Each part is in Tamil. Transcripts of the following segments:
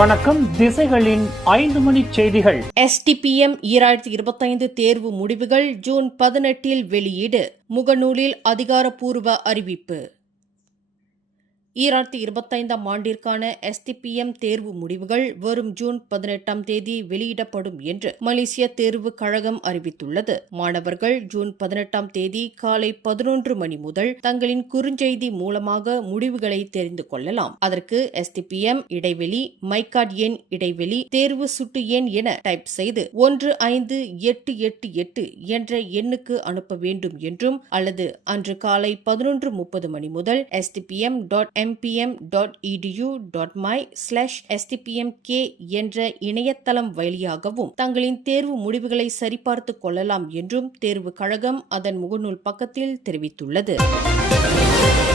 வணக்கம். திசைகளின் 5 மணி செய்திகள். STPM 2025 தேர்வு முடிவுகள் ஜூன் 18 வெளியீடு. முகநூலில் அதிகாரப்பூர்வ அறிவிப்பு. 2025 ஆண்டிற்கான STPM தேர்வு முடிவுகள் வரும் ஜூன் 18 வெளியிடப்படும் என்று மலேசிய தேர்வு கழகம் அறிவித்துள்ளது. மாணவர்கள் ஜூன் 18 காலை 11 மணி முதல் தங்களின் குறுஞ்செய்தி மூலமாக முடிவுகளை தெரிந்து கொள்ளலாம். அதற்கு STPM இடைவெளி மைகார்ட் எண் இடைவெளி தேர்வு சுட்டு எண் என டைப் செய்து 15888 என்ற எண்ணுக்கு அனுப்ப வேண்டும் என்றும் அல்லது அன்று காலை 11:30 மணி முதல் stpm.mpm.edu.my/stpmk என்ற இணையதளம் வழியாகவும் தங்களின் தேர்வு முடிவுகளை சரிபார்த்துக் கொள்ளலாம் என்றும் தேர்வு கழகம் அதன் முகநூல் பக்கத்தில் தெரிவித்துள்ளது.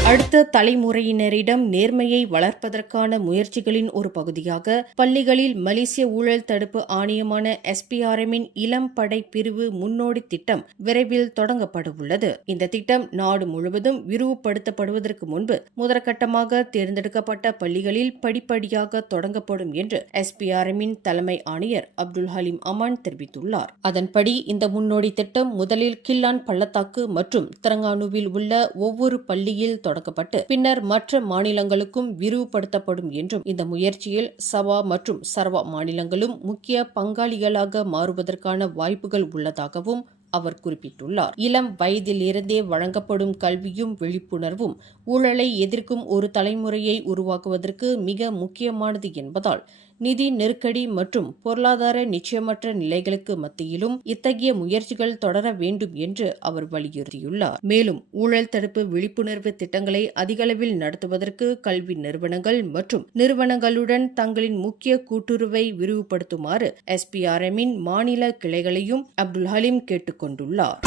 அடுத்த தலைமுறையினரிடம் நேர்மையை வளர்ப்பதற்கான முயற்சிகளின் ஒரு பகுதியாக பள்ளிகளில் மலேசிய ஊழல் தடுப்பு ஆணையமான SPRM-இன் இளம் படை பிரிவு முன்னோடி திட்டம் விரைவில் தொடங்கப்படவுள்ளது. இந்த திட்டம் நாடு முழுவதும் விரிவுபடுத்தப்படுவதற்கு முன்பு முதற்கட்டமாக தேர்ந்தெடுக்கப்பட்ட பள்ளிகளில் படிப்படியாக தொடங்கப்படும் என்று SPRM-இன் தலைமை ஆணையர் அப்துல் ஹலீம் அமான் தெரிவித்துள்ளார். அதன்படி இந்த முன்னோடி திட்டம் முதலில் கில்லான் பள்ளத்தாக்கு மற்றும் திரங்கானுவில் உள்ள ஒவ்வொரு பள்ளியில் தொடங்கப்பட்டு பின்னர் மற்ற மாநிலங்களுக்கும் விரிவுபடுத்தப்படும் என்றும் இந்த முயற்சியில் சபா மற்றும் சரவா மாநிலங்களும் முக்கிய பங்காளிகளாக மாறுவதற்கான வாய்ப்புகள் உள்ளதாகவும் அவர் குறிப்பிட்டுள்ளார். இளம் வயதிலிருந்தே வழங்கப்படும் கல்வியும் விழிப்புணர்வும் ஊழலை எதிர்க்கும் ஒரு தலைமுறையை உருவாக்குவதற்கு மிக முக்கியமானது என்பதால் நிதி நெருக்கடி மற்றும் பொருளாதார நிச்சயமற்ற நிலைகளுக்கு மத்தியிலும் இத்தகைய முயற்சிகள் தொடர வேண்டும் என்று அவர் வலியுறுத்தியுள்ளார். மேலும் ஊழல் தடுப்பு விழிப்புணர்வு திட்டங்களை அதிகளவில் நடத்துவதற்கு கல்வி நிறுவனங்கள் மற்றும் நிறுவனங்களுடன் தங்களின் முக்கிய கூட்டுறவை விரிவுபடுத்துமாறு SPRM-இன் மாநில கிளைகளையும் அப்துல் ஹலீம் கேட்டுக் கொண்டுள்ளார்.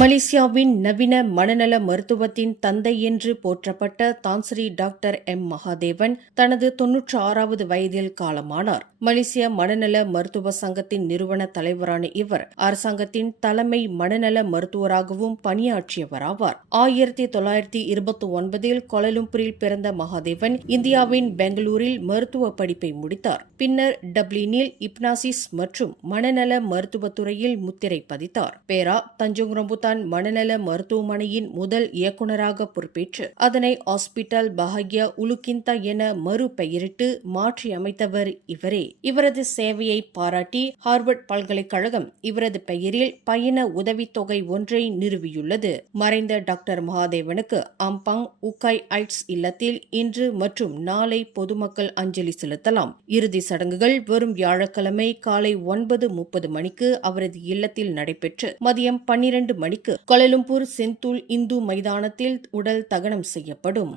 மலேசியாவின் நவீன மனநல மருத்துவத்தின் தந்தை என்று போற்றப்பட்ட தான்ஸ்ரீ டாக்டர் M. மகாதேவன் தனது 96வது வயதில் காலமானார். மலேசிய மனநல மருத்துவ சங்கத்தின் நிறுவன தலைவரான இவர் அரசாங்கத்தின் தலைமை மனநல மருத்துவராகவும் பணியாற்றியவராவார். 1929 கோலாலம்பூரில் பிறந்த மகாதேவன் இந்தியாவின் பெங்களூரில் மருத்துவ படிப்பை முடித்தார். பின்னர் டப்ளினில் இப்னாசிஸ் மற்றும் மனநல மருத்துவத்துறையில் முத்திரை பதித்தார். பேரா தஞ்சோங் ரம்புத்தான் மனநல மருத்துவமனையின் முதல் இயக்குநராக பொறுப்பேற்று அதனை ஹாஸ்பிட்டல் பஹாகியா உலுகிந்தா என மறுபெயரிட்டு மாற்றி அமைத்தவர் இவரே. இவரது சேவையை பாராட்டி ஹார்வர்ட் பல்கலைக்கழகம் இவரது பெயரில் பயண உதவித்தொகை ஒன்றை நிறுவியுள்ளது. மறைந்த டாக்டர் மகாதேவனுக்கு அம்பாங் உக்காய் ஐட்ஸ் இல்லத்தில் இன்று மற்றும் நாளை பொதுமக்கள் அஞ்சலி செலுத்தலாம். இறுதி சடங்குகள் வரும் வியாழக்கிழமை காலை 9:30 மணிக்கு அவரது இல்லத்தில் நடைபெற்று மதியம் 12 மணிக்கு கோலாலம்பூர் செந்தூல் இந்து மைதானத்தில் உடல் தகனம் செய்யப்படும்.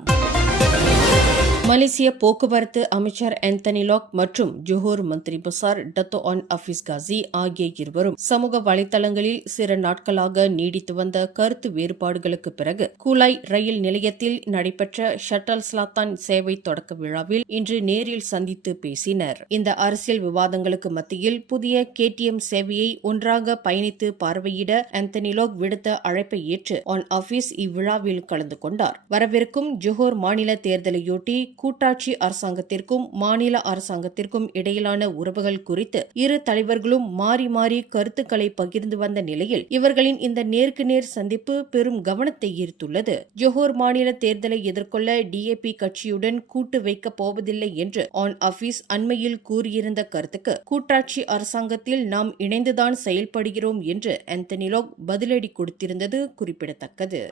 மலேசிய போக்குவரத்து அமைச்சர் ஆந்தனி லாக் மற்றும் ஜோஹர் மந்திரி பசார் டத்தோ ஆன் அஃபீஸ் காசி ஆகிய இருவரும் சமூக வலைதளங்களில் சில நாட்களாக நீடித்து வந்த கருத்து வேறுபாடுகளுக்கு பிறகு கூலாய் ரயில் நிலையத்தில் நடைபெற்ற ஷட்டல் ஸ்லாத்தான் சேவை தொடக்க விழாவில் இன்று நேரில் சந்தித்து பேசினர். இந்த அரசியல் விவாதங்களுக்கு மத்தியில் புதிய KTM சேவையை ஒன்றாக பயணித்து பார்வையிட ஆந்தனி லாக் விடுத்த அழைப்பை ஏற்று ஆன் அஃபீஸ் இவ்விழாவில் கலந்து கொண்டார். வரவிருக்கும் ஜோஹர் மாநில தேர்தலையொட்டி கூட்டாட்சி அரசாங்கத்திற்கும் மாநில அரசாங்கத்திற்கும் இடையிலான உறவுகள் குறித்து இரு தலைவர்களும் மாறி மாறி கருத்துக்களை பகிர்ந்து வந்த நிலையில் இவர்களின் இந்த நேருக்கு நேர் சந்திப்பு பெரும் கவனத்தை ஈர்த்துள்ளது. ஜோஹர் மாநில தேர்தலை எதிர்கொள்ள DAP கட்சியுடன் கூட்டு வைக்கப் போவதில்லை என்று ஆன் அஃபீஸ் அண்மையில் கூறியிருந்த கருத்துக்கு கூட்டாட்சி அரசாங்கத்தில் நாம் இணைந்துதான் செயல்படுகிறோம் என்று ஆந்தனி லாக் பதிலடி கொடுத்திருந்தது குறிப்பிடத்தக்கது.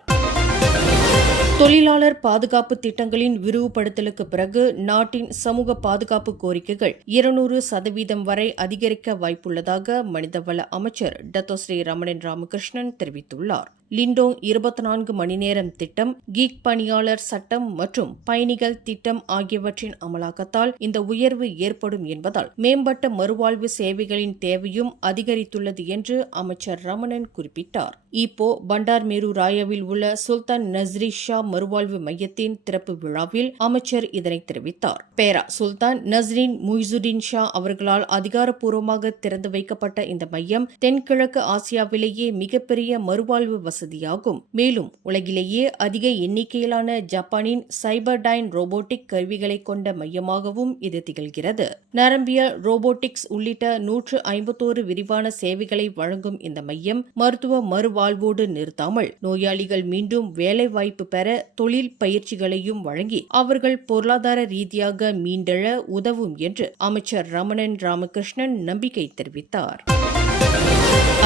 தொழிலாளர் பாதுகாப்பு திட்டங்களின் விரிவுபடுத்தலுக்கு பிறகு நாட்டின் சமூக பாதுகாப்பு கோரிக்கைகள் 200% வரை அதிகரிக்க வாய்ப்புள்ளதாக மனிதவள அமைச்சர் டத்தோ ஸ்ரீ ரமணன் ராமகிருஷ்ணன் தெரிவித்துள்ளார். லிண்டோங் 24 மணி நேரம் திட்டம், கீக் பணியாளர் சட்டம் மற்றும் பயணிகள் திட்டம் ஆகியவற்றின் அமலாக்கத்தால் இந்த உயர்வு ஏற்படும் என்பதால் மேம்பட்ட மறுவாழ்வு சேவைகளின் தேவையும் அதிகரித்துள்ளது என்று அமைச்சர் ரமணன் குறிப்பிட்டார். இப்போ பண்டார் மேரு ராயாவில் உள்ள சுல்தான் நஸ்ரி ஷா மறுவாழ்வு மையத்தின் திறப்பு விழாவில் அமைச்சர் இதனை தெரிவித்தார். பேரா சுல்தான் நஸ்ரின் முய்சுடின் ஷா அவர்களால் அதிகாரப்பூர்வமாக திறந்து வைக்கப்பட்ட இந்த மையம் தென்கிழக்கு ஆசியாவிலேயே மிகப்பெரிய மறுவாழ்வு வசதியாகும். மேலும் உலகிலேயே அதிக எண்ணிக்கையிலான ஜப்பானின் சைபர்டைன் ரோபோட்டிக் கருவிகளை கொண்ட மையமாகவும் இது திகழ்கிறது. நரம்பியல், ரோபோட்டிக்ஸ் உள்ளிட்ட 151 விரிவான சேவைகளை வழங்கும் இந்த மையம் மருத்துவ மறுவாழ்வோடு நிறுத்தாமல் நோயாளிகள் மீண்டும் வேலைவாய்ப்பு பெற தொழில் பயிற்சிகளையும் வழங்கி அவர்கள் பொருளாதார ரீதியாக மீண்டெழ உதவும் என்று அமைச்சர் ரமணன் ராமகிருஷ்ணன் நம்பிக்கை தெரிவித்தார்.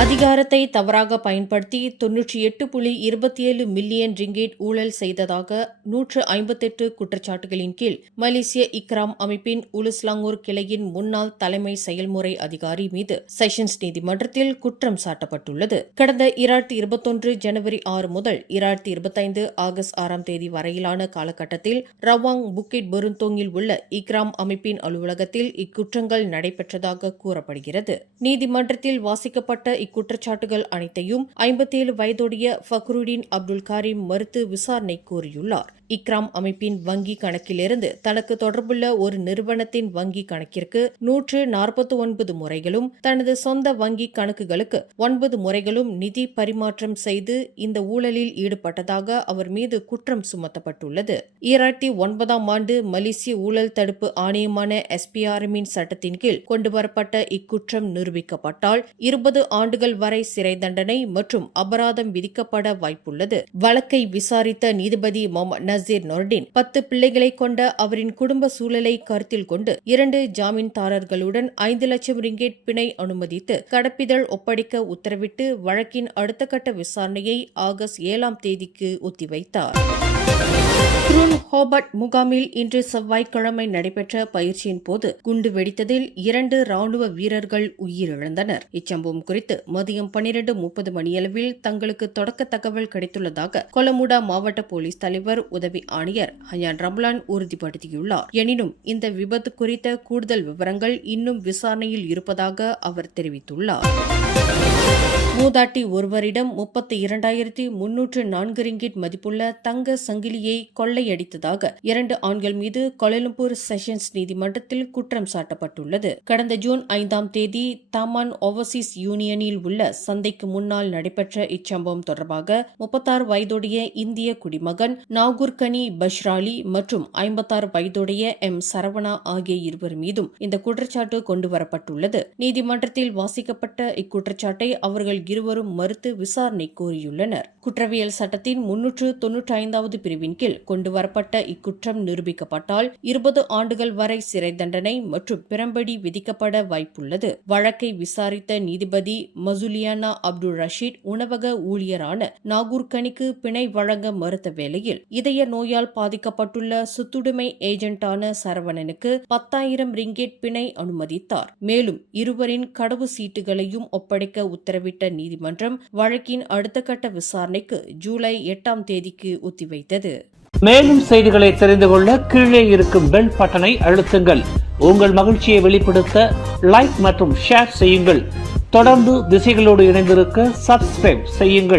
அதிகாரத்தை தவறாக பயன்படுத்தி 98.27 மில்லியன் ரிங்கேட் ஊழல் செய்ததாக 158 குற்றச்சாட்டுகளின் கீழ் மலேசிய இக்ராம் அமைப்பின் உலுஸ்லாங்கூர் கிளையின் முன்னாள் தலைமை செயல்முறை அதிகாரி மீது செஷன்ஸ் நீதிமன்றத்தில் குற்றம் சாட்டப்பட்டுள்ளது. கடந்த 2021 ஜனவரி 6 முதல் 2025 ஆகஸ்ட் 6 தேதி வரையிலான காலகட்டத்தில் ரவாங் புக்கிட் பெருந்தோங்கில் உள்ள இக்ராம் அமைப்பின் அலுவலகத்தில் இக்குற்றங்கள் நடைபெற்றதாக கூறப்படுகிறது. நீதிமன்றத்தில் வாசிக்கப்பட்ட இக்குற்றச்சாட்டுகள் அனைத்தையும் 57 வயதுடைய ஃபக்ருடீன் அப்துல் காரிம் மறுத்து விசாரணை கோரியுள்ளார். இக்ராம் அமைப்பின் வங்கி கணக்கிலிருந்து தனக்கு தொடர்புள்ள ஒரு நிறுவனத்தின் வங்கி கணக்கிற்கு 149 முறைகளும் தனது சொந்த வங்கி கணக்குகளுக்கு 9 முறைகளும் நிதி பரிமாற்றம் செய்து இந்த ஊழலில் ஈடுபட்டதாக அவர் மீது குற்றம் சுமத்தப்பட்டுள்ளது. 2009 ஆண்டு மலேசிய ஊழல் தடுப்பு ஆணையமான SPRM-இன் சட்டத்தின் கீழ் கொண்டுவரப்பட்ட இக்குற்றம் நிரூபிக்கப்பட்டால் 20 ஆண்டுகள் வரை சிறை தண்டனை மற்றும் அபராதம் விதிக்கப்பட வாய்ப்புள்ளது. வழக்கை விசாரித்த நீதிபதி முகமது நசீர் நொர்டின் 10 பிள்ளைகளை கொண்ட அவரின் குடும்ப சூழலை கருத்தில் கொண்டு 2 ஜாமீன்தாரர்களுடன் 5 லட்சம் ரிங்கேட் பிணை அனுமதித்து கடப்பிதழ் ஒப்படைக்க உத்தரவிட்டு வழக்கின் அடுத்த கட்ட விசாரணையை ஆகஸ்ட் 7 தேதிக்கு ஒத்திவைத்தார். த்ரூன் ஹோபர்ட் முகாமில் இன்று செவ்வாய்க்கிழமை நடைபெற்ற பயிற்சியின் போது குண்டு வெடித்ததில் 2 ராணுவ வீரர்கள் உயிரிழந்தனர். இச்சம்பவம் குறித்து மதியம் 12:30 மணியளவில் தங்களுக்கு தொடக்க தகவல் கிடைத்துள்ளதாக கொலமுடா மாவட்ட போலீஸ் தலைவர் உதவி ஆணையர் ஹயான் ரம்லான் உறுதிப்படுத்தியுள்ளார். எனினும் இந்த விபத்து குறித்த கூடுதல் விவரங்கள் இன்னும் விசாரணையில் இருப்பதாக அவர் தெரிவித்துள்ளார். மூதாட்டி ஒருவரிடம் 32,304 ரிங்கிட் மதிப்புள்ள தங்க சங்கிலியை கொள்ளையடித்ததாக 2 ஆண்கள் மீது கோலாலம்பூர் செஷன்ஸ் நீதிமன்றத்தில் குற்றம் சாட்டப்பட்டுள்ளது. கடந்த ஜூன் 5 தேதி தாமான் ஓவர்சீஸ் யூனியனில் உள்ள சந்தைக்கு முன்னால் நடைபெற்ற இச்சம்பவம் தொடர்பாக 36 வயதுடைய இந்திய குடிமகன் நாகூர்கனி பஷ்ராலி மற்றும் 56 வயதுடைய சரவணா ஆகிய இருவர் மீதும் இந்த குற்றச்சாட்டு கொண்டுவரப்பட்டுள்ளது. நீதிமன்றத்தில் வாசிக்கப்பட்ட இக்குற்றச்சாட்டை அவர்கள் இருவரும் மறுத்து விசாரணை கோரியுள்ளனர். குற்றவியல் சட்டத்தின் 395வது பிரிவின் கீழ் கொண்டுவரப்பட்ட இக்குற்றம் நிரூபிக்கப்பட்டால் 20 ஆண்டுகள் வரை சிறை தண்டனை மற்றும் பிரம்படி விதிக்கப்பட வாய்ப்புள்ளது. வழக்கை விசாரித்த நீதிபதி மசுலியானா அப்துல் ரஷீத் உணவக ஊழியரான நாகூர்கனிக்கு பிணை வழங்க மறுத்த வேளையில் இதய நோயால் பாதிக்கப்பட்டுள்ள சொத்துடைமை ஏஜென்டான சரவணனுக்கு 10,000 ரிங்கேட் பிணை அனுமதித்தார். மேலும் இருவரின் கடவு சீட்டுகளையும் ஒப்படைக்க உத்தரவிட்ட நீதிமன்றம் வழக்கின் அடுத்த கட்ட விசாரணைக்கு ஜூலை 8 தேதிக்கு ஒத்திவைத்தது. மேலும் செய்திகளை தெரிந்து கொள்ள கீழே இருக்கும் பெல் பட்டனை அழுத்துங்கள். உங்கள் மகிழ்ச்சியை வெளிப்படுத்த லைக் மற்றும் ஷேர் செய்யுங்கள். தொடர்ந்து திசைகளோடு இணைந்திருக்க சப்ஸ்கிரைப் செய்யுங்கள்.